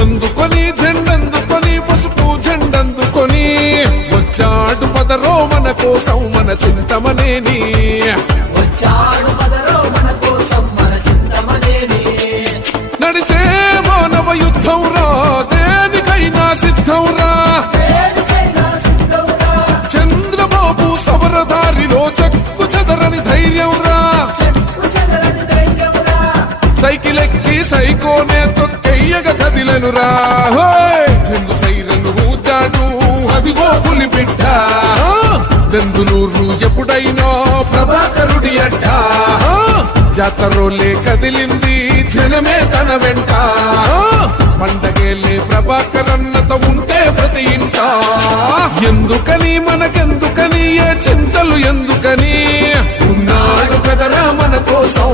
అందుకొని జెండందుకొని పసుపు జెండందుకొని వచ్చాడు పదరో మన కోసం మన చింతమనేని నడిచే మానవ యుద్ధం రా దేనికైనా సిద్ధం రా చంద్రబాబు సమరదారిలో చెక్కు చెదరని ధైర్యం రా సైకిల్ ఎక్కి సైకోనే తొక్కెయ్యగ కదిలనురా చెంగు సైరను ఊతాడు అదిగో పులి బిడ్డ దెందులూరు ఎప్పుడైనా ప్రభాకరుడి అడ్డ జాతరోలే కదిలింది జనమే తన వెంట పండగేలే ప్రభాకరన్నత ఉంటే ప్రతి ఇంట ఎందుకని మనకెందుకని ఏ చింతలు ఎందుకని ఉన్నాడు కదరా మన కోసం